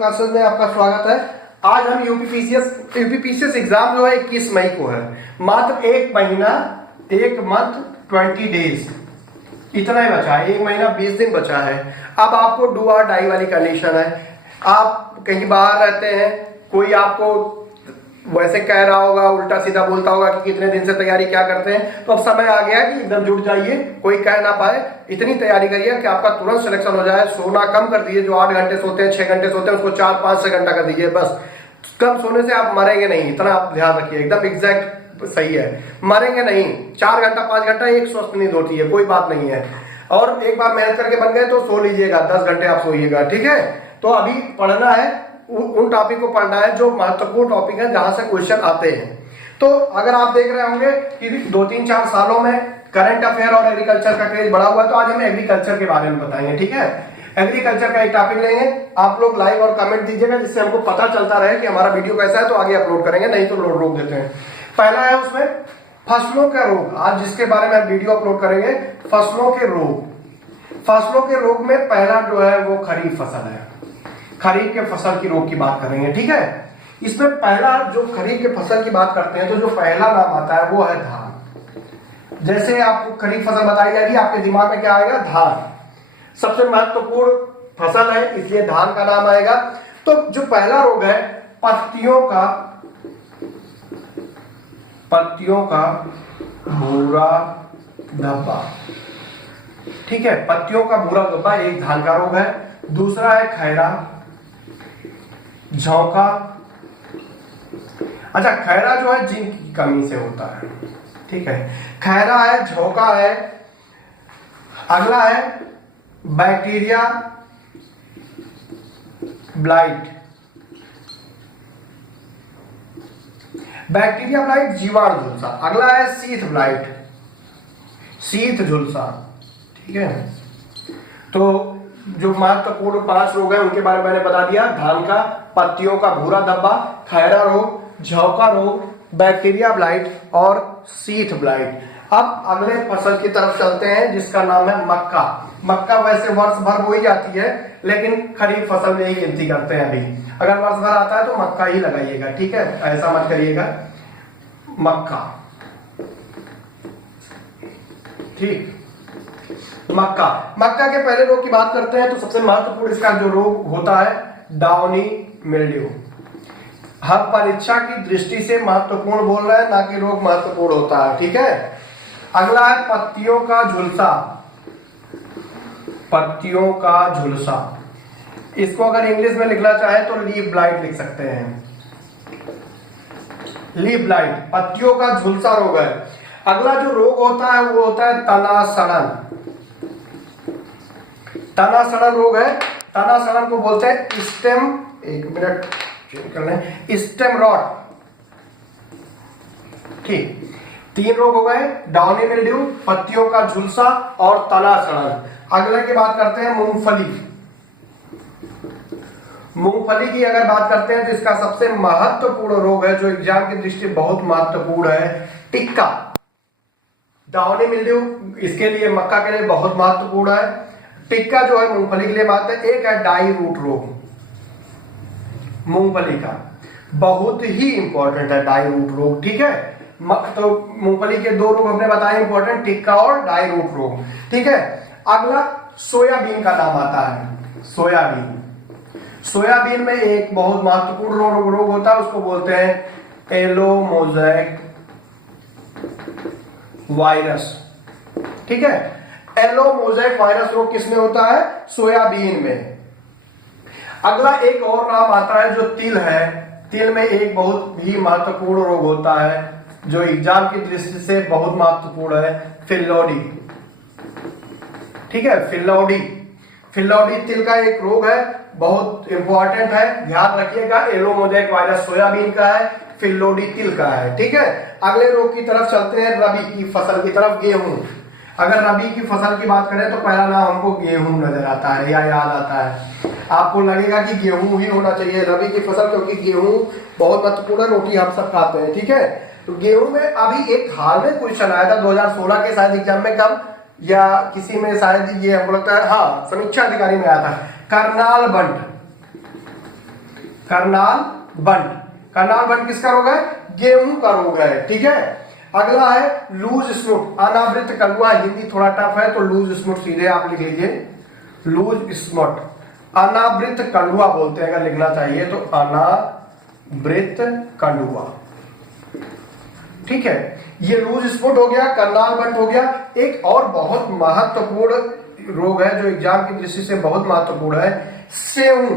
Classes में आपका स्वागत है। आज हम यूपीपीसीएस एग्जाम जो है 21 मई को है। मात्र एक महीना, एक मंथ 20 डेज इतना ही बचा है। एक महीना 20 दिन बचा है। अब आपको डू और डाई वाली कंडीशन है। आप कहीं बाहर रहते हैं, कोई आपको वैसे कह रहा होगा, उल्टा सीधा बोलता होगा कि कितने दिन से तैयारी क्या करते हैं, तो अब समय आ गया कि एकदम जुट जाइए, कोई कह ना पाए। इतनी तैयारी करिए कि आपका तुरंत सिलेक्शन हो जाए। सोना कम कर दीजिए, जो 8 घंटे सोते हैं, 6 घंटे सोते हैं, उसको 4-5 घंटा कर दीजिए बस। कम सोने से आप मरेंगे नहीं, इतना आप ध्यान रखिए। एकदम एग्जैक्ट सही है, मरेंगे नहीं। 4 घंटा 5 घंटा एक स्वस्थ नींद होती है, कोई बात नहीं है। और एक बार मेहनत करके बन गए तो सो लीजिएगा, 10 घंटे आप सोइएगा, ठीक है। तो अभी पढ़ना है, उन टॉपिक को पढ़ना है जो महत्वपूर्ण टॉपिक है, जहां से क्वेश्चन आते हैं। तो अगर आप देख रहे होंगे कि 2-3-4 सालों में करंट अफेयर और एग्रीकल्चर का क्रेज बढ़ा हुआ है, तो आज हमें एग्रीकल्चर के बारे में बताएंगे, ठीक है। एग्रीकल्चर का एक टॉपिक लेंगे, आप लोग लाइक और कमेंट दीजिएगा, जिससे हमको पता चलता रहे कि हमारा वीडियो कैसा है, तो आगे अपलोड करेंगे, नहीं तो रोक देते हैं। पहला है उसमें फसलों का रोग। आज जिसके बारे में वीडियो अपलोड करेंगे, फसलों के रोग। फसलों के रोग में पहला जो है वो खरीफ फसल है। खरीफ के फसल की रोग की बात करेंगे, ठीक है। इसमें पहला जो खरीफ के फसल की बात करते हैं, तो जो पहला नाम आता है वो है धान। जैसे आपको खरीफ फसल बताई जाएगी, आपके दिमाग में क्या आएगा? धान। सबसे महत्वपूर्ण फसल है, इसलिए धान का नाम आएगा। तो जो पहला रोग है पत्तियों का भूरा धब्बा, ठीक है। पत्तियों का भूरा धब्बा एक धान का रोग है। दूसरा है खैरा, झोंका। अच्छा, खैरा जो है जिंक की कमी से होता है, ठीक है। खैरा है, झोंका है। अगला है बैक्टीरिया ब्लाइट। बैक्टीरिया ब्लाइट जीवाणु झुलसा। अगला है शीथ ब्लाइट, शीथ झुलसा, ठीक है। तो जो महत्वपूर्ण 5 रोग हैं उनके बारे में मैंने बता दिया। धान का, पत्तियों का भूरा धब्बा, खैरा रोग, झोंका रोग, बैक्टीरिया ब्लाइट और शीथ ब्लाइट। अब अगले फसल की तरफ चलते हैं, जिसका नाम है मक्का। मक्का वैसे वर्ष भर बोई जाती है, लेकिन खरीफ फसल में ही गिनती करते हैं अभी। अगर वर्ष भर आता है तो मक्का ही लगाइएगा, ठीक है, ऐसा मत करिएगा। मक्का, ठीक। मक्का के पहले रोग की बात करते हैं, तो सबसे महत्वपूर्ण इसका जो रोग होता है डाउनी मिल्ड्यू। हम परीक्षा की दृष्टि से महत्वपूर्ण बोल रहे हैं, ना कि रोग महत्वपूर्ण होता है, ठीक है। अगला है पत्तियों का झुलसा। पत्तियों का झुलसा, इसको अगर इंग्लिश में लिखना चाहे तो लीफ ब्लाइट लिख सकते हैं। लीफ ब्लाइट पत्तियों का झुलसा रोग है। अगला जो रोग होता है वो होता है तना सड़न। तना सड़न रोग है। तना सड़न को बोलते हैं स्टेम, एक मिनट चेक कर लें, स्टेम रॉट, ठीक। 3 रोग हो गए, डाउनी मिल्ड्यू, पत्तियों का झुलसा और तना सड़न। अगले की बात करते हैं मूंगफली। मूंगफली की अगर बात करते हैं तो इसका सबसे महत्वपूर्ण रोग है, जो एग्जाम की दृष्टि बहुत महत्वपूर्ण है, टिक्का। डाउनी मिल्ड्यू इसके लिए, मक्का के लिए बहुत महत्वपूर्ण है। टिक्का जो है मूंगफली के लिए बात है। एक है डाई रूट रोग, मूंगफली का बहुत ही इंपॉर्टेंट है डाई रूट रोग, ठीक है। तो मूंगफली के 2 रोग हमने बताए इंपॉर्टेंट, टिक्का और डाई रूट रोग, ठीक है। अगला सोयाबीन का नाम आता है। सोयाबीन, सोयाबीन में एक बहुत महत्वपूर्ण रोग होता है, उसको बोलते हैं येलो मोज़ेक वायरस, ठीक है। येलो मोज़ेक वायरस रोग किसमें होता है? सोयाबीन में। अगला एक और नाम आता है जो तिल है। तिल में एक बहुत ही महत्वपूर्ण रोग होता है, जो एग्जाम की दृष्टि से बहुत महत्वपूर्ण है, फिल्लोडी, ठीक है। फिल्लोडी तिल का एक रोग है, बहुत इंपॉर्टेंट है, ध्यान रखिएगा। येलो मोज़ेक वायरस सोयाबीन का है, फिल्लोडी तिल का है, ठीक है। अगले रोग की तरफ चलते हैं, रबी की फसल की तरफ, गेहूं। अगर रबी की फसल की बात करें तो पहला नाम हमको गेहूं नजर आता है या याद आता है। आपको लगेगा कि गेहूं ही होना चाहिए रबी की फसल, क्योंकि गेहूं बहुत महत्वपूर्ण रोटी हम सब खाते हैं, ठीक है। तो गेहूं में अभी एक हाल में क्वेश्चन आया था 2016 के शायद एग्जाम में, कब या किसी में शायद ये हमको लगता है, हाँ, समीक्षा अधिकारी में आया था, करनाल बंट। करनाल बंट। करनाल बंट किसका रोग है? गेहूं का रोग है, ठीक है। अगला है लूज स्मोट, अनावृत कलुआ। हिंदी थोड़ा टफ है तो लूज स्मोट सीधे आप लिख लीजिए, लूज स्मोट। अनावृत कलुआ बोलते हैं, अगर लिखना चाहिए तो अनावृत कलुआ, ठीक है। ये लूज स्पॉट हो गया, करनाल बंट हो गया। एक और बहुत महत्वपूर्ण रोग है जो एग्जाम की दृष्टि से बहुत महत्वपूर्ण है, सेऊं।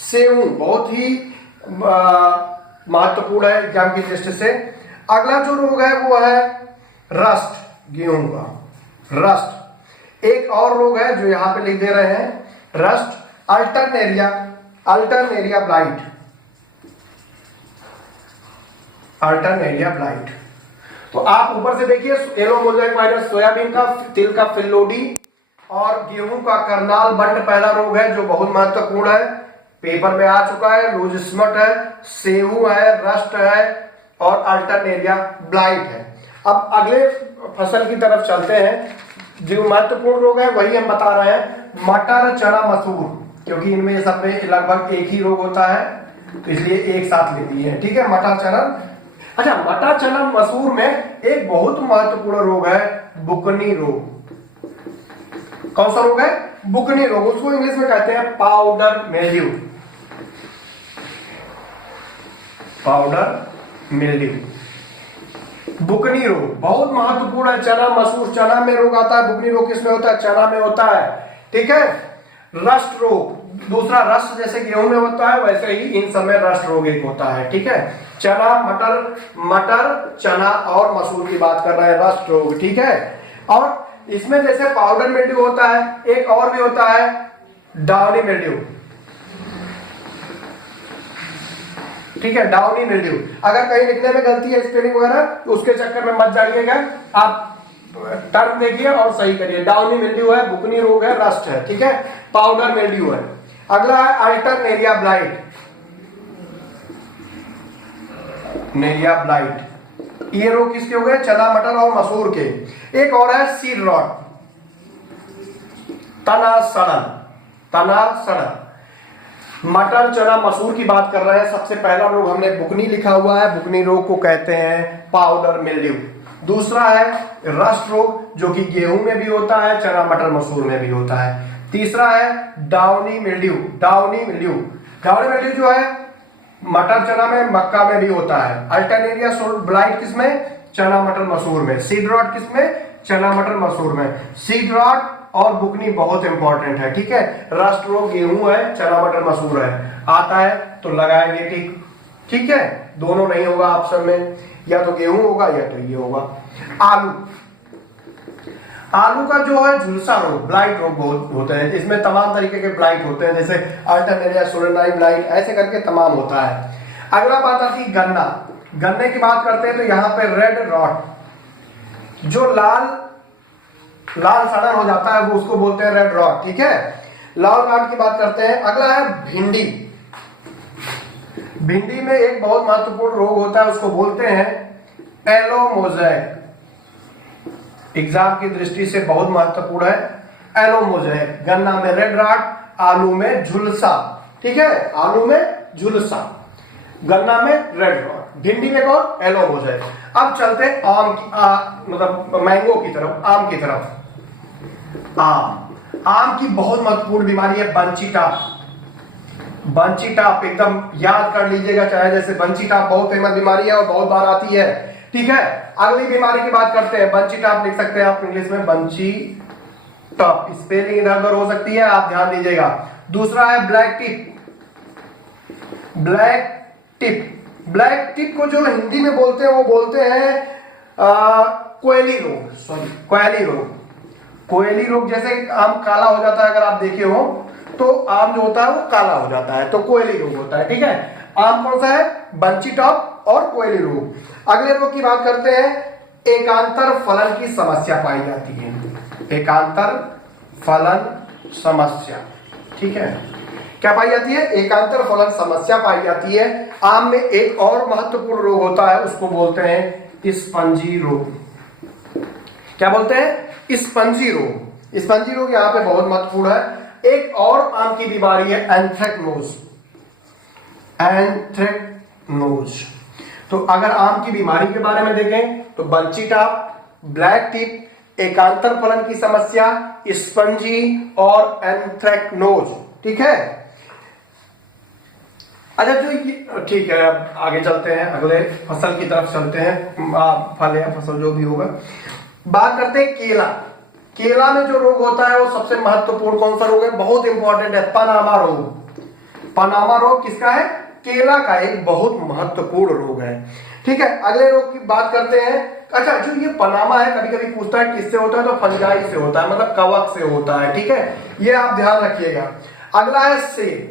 सेऊं बहुत ही महत्वपूर्ण है एग्जाम की दृष्टि से। अगला जो रोग है वो है रस्ट, गेहूं का रस्ट। एक और रोग है जो यहां पे लिख दे रहे हैं, rust. Alternaria, Alternaria blight, Alternaria blight. तो आप ऊपर से देखिए, येलो मोज़ेक वायरस, सोयाबीन का, तिल का फिल्लोडी और गेहूं का करनाल बंट पहला रोग है जो बहुत महत्वपूर्ण है, पेपर में आ चुका है। लूज स्मट है, सेऊ है, रस्ट है और अल्टरनेरिया ब्लाइट है। अब अगले फसल की तरफ चलते हैं। जो महत्वपूर्ण रोग है वही हम बता रहे हैं, मटर, चना, मसूर, क्योंकि इनमें सब में लगभग एक ही रोग होता है तो इसलिए एक साथ लेती है, ठीक है। मटर, चना। अच्छा, मटर, चना, मसूर में एक बहुत महत्वपूर्ण रोग है बुकनी रोग। कौन सा रोग है? बुकनी रोग। उसको इंग्लिश में कहते हैं पाउडर मिल्ड्यू, पाउडर मिल्ड्यू। बुकनी रोग बहुत महत्वपूर्ण है। चना, मसूर, चना में रोग आता है, बुकनी रोग किसमें होता है? चना में होता है, ठीक है। रस्ट रोग दूसरा, रस्ट जैसे गेहूं में होता है वैसे ही इन सब में रस्ट रोग एक होता है, ठीक है। चना, मटर, चना और मसूर की बात कर रहे हैं, रस्ट रोग, ठीक है। और इसमें जैसे पाउडर मिल्ड्यू होता है, एक और भी होता है डाउनी मिल्ड्यू, ठीक है, डाउनी मिल्ड्यू। अगर कहीं लिखने में गलती है स्पेलिंग वगैरह तो उसके चक्कर में मत जाइएगा, आप टर्म देखिए और सही करिए। डाउनी मिल्ड्यू है, बुकनी रोग है, रस्ट है, ठीक है, पाउडर मिल्ड्यू है। अगला है अल्टरनेरिया ब्लाइट, नेरिया ब्लाइट। ये रोग किसके हो गए? चना, मटर और मसूर के। एक और है सीड रॉट, तना सड़न, तना सड़न। मटर, चना, मसूर की बात कर रहे हैं। सबसे पहला रोग हमने बुकनी लिखा हुआ है, बुकनी रोग को कहते हैं पाउडर मिल्ड्यू। दूसरा है रस्ट रोग जो कि गेहूं में भी होता है, चना, मटर, मसूर में भी होता है। तीसरा है downy mildew, downy mildew. Downy mildew जो है मटर, चना में, मक्का में भी होता है। अल्टरनेरिया ब्लाइट किसमें? चना, मटर, मसूर में। सीड रॉट किसमें? चना, मटर, मसूर में। सीड रॉट और बुकनी बहुत इंपॉर्टेंट है, ठीक है। रस्ट रोग गेहूं है, चना, मटर, मसूर है, आता है तो लगाएंगे टिक, ठीक है। दोनों नहीं होगा ऑप्शन में, या तो गेहूं होगा या तो ये होगा। आलू, आलू का जो है झुलसा रोग, ब्लाइट रोग बहुत होते हैं। इसमें तमाम तरीके के ब्लाइट होते हैं, जैसे अल्टरनेरिया, सोलेनाइन ब्लाइट, ऐसे करके तमाम होता है। अगला बात आती है गन्ना। गन्ने की बात करते हैं तो यहाँ पे रेड रॉट, जो लाल लाल सड़न हो जाता है वो उसको बोलते हैं रेड रॉट, ठीक है। लाल रॉट की बात करते हैं। अगला है भिंडी। भिंडी में एक बहुत महत्वपूर्ण रोग होता है, उसको बोलते हैं येलो मोज़ेक। एग्जाम की दृष्टि से बहुत महत्वपूर्ण है येलो मोज़ेक। गन्ना में रेड रॉट, आलू में झुलसा, ठीक है, आलू में झुलसा, गन्ना में रेड रॉट, भिंडी में कौन? Yellow mosaic. अब चलते आम की मतलब मैंगो की तरफ, आम की तरफ। आम की बहुत महत्वपूर्ण बीमारी है बंची टॉप। बंची टॉप एकदम याद कर लीजिएगा, चाहे जैसे बंची टॉप बहुत फेमस बीमारी है और बहुत बार आती है, ठीक है। अगली बीमारी की बात करते हैं, बंची टॉप लिख सकते हैं आप इंग्लिश में, बंची टॉप। स्पेलिंग इधर उधर हो सकती है, आप ध्यान दीजिएगा। दूसरा है black tip, black tip. Black tip को जो हिंदी में बोलते हैं वो बोलते हैं कोयली रोग, सॉरी कोयली रोग। कोयली रोग जैसे आम काला हो जाता है, अगर आप देखे हो तो आम जो होता है वो काला हो जाता है, तो कोयली रोग होता है, ठीक है। आम कौन सा है? बंची टॉप और कोयली रोग। अगले रोग की बात करते हैं, एकांतर फलन की समस्या पाई जाती है, एकांतर फलन समस्या, ठीक है। क्या पाई जाती है? एकांतर फलन समस्या पाई जाती है। आम में एक और महत्वपूर्ण रोग होता है, उसको बोलते हैं स्पंजी रोग। क्या बोलते हैं? स्पंजी रोग। स्पंजी रोग यहाँ पे बहुत महत्वपूर्ण है। एक और आम की बीमारी है एंथ्रेक्नोज। एंथ्रेक्नोज। तो अगर आम की बीमारी के बारे में देखें तो बंची टॉप, ब्लैक टिप, एकांतर फलन की समस्या, स्पंजी और एंथ्रेक्नोज। ठीक है। अच्छा जो ये ठीक है, अब आगे चलते हैं, अगले फसल की तरफ चलते हैं, फल या फसल जो भी होगा। बात करते हैं केला। केला में जो रोग होता है वो सबसे महत्वपूर्ण कौन सा रोग है, बहुत इंपॉर्टेंट है, पनामा रोग। पनामा रोग किसका है, केला का एक बहुत महत्वपूर्ण रोग है। ठीक है, अगले रोग की बात करते हैं। अच्छा जो ये पनामा है कभी कभी पूछता है किससे होता है, तो फंजाई से होता है, मतलब कवक से होता है। ठीक है, ये आप ध्यान रखिएगा। अगला है सेब।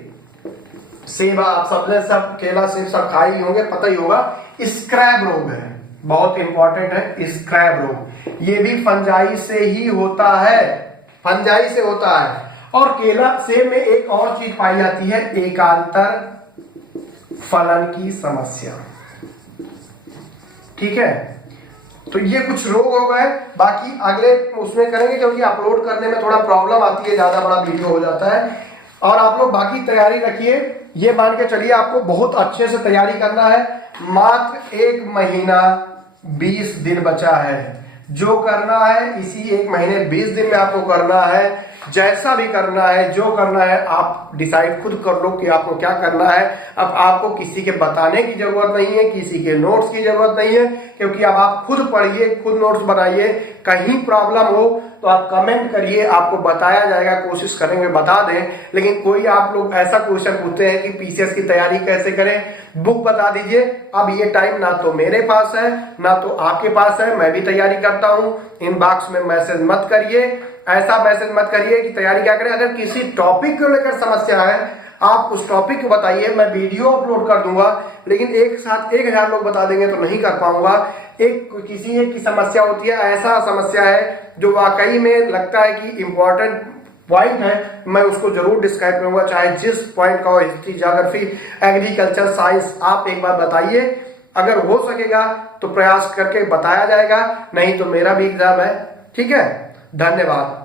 सेब आप सब केला सेब सब खाए ही होंगे, पता ही होगा। स्क्रैब रोग है, बहुत इंपॉर्टेंट है स्क्रैब रोग। ये भी फंजाई से ही होता है, फंजाई से होता है। और केला सेब में एक और चीज पाई जाती है, एकांतर फलन की समस्या। ठीक है, तो ये कुछ रोग हो गए, बाकी अगले उसमें करेंगे क्योंकि अपलोड करने में थोड़ा प्रॉब्लम आती है, ज्यादा बड़ा वीडियो हो जाता है। और आप लोग बाकी तैयारी रखिए, ये मान के चलिए आपको बहुत अच्छे से तैयारी करना है। मात्र 1 महीना 20 दिन बचा है। जो करना है इसी 1 महीने 20 दिन में आपको करना है। जैसा भी करना है, जो करना है आप डिसाइड खुद कर लो कि आपको क्या करना है। अब आपको किसी के बताने की जरूरत नहीं है, किसी के नोट्स की जरूरत नहीं है, क्योंकि अब आप खुद पढ़िए, खुद नोट्स बनाइए। कहीं प्रॉब्लम हो तो आप कमेंट करिए, आपको बताया जाएगा, कोशिश करेंगे बता दें। लेकिन कोई आप लोग ऐसा क्वेश्चन पूछते हैं कि पीसीएस की तैयारी कैसे करें, बुक बता दीजिए। अब ये टाइम ना तो मेरे पास है ना तो आपके पास है, मैं भी तैयारी करता हूँ। इनबॉक्स में मैसेज मत करिए, ऐसा मैसेज मत करिए कि तैयारी क्या करें। अगर किसी टॉपिक को लेकर समस्या है आप उस टॉपिक को बताइए, मैं वीडियो अपलोड कर दूंगा। लेकिन एक साथ 1000 लोग बता देंगे तो नहीं कर पाऊंगा। किसी एक की समस्या होती है, ऐसा समस्या है जो वाकई में लगता है कि इंपॉर्टेंट पॉइंट है, मैं उसको जरूर डिस्क्राइब करूंगा, चाहे जिस पॉइंट का हो, हिस्ट्री, ज्योग्राफी, एग्रीकल्चर, साइंस, आप एक बार बताइए। अगर हो सकेगा तो प्रयास करके बताया जाएगा, नहीं तो मेरा भी एग्जाम है। ठीक है, धन्यवाद।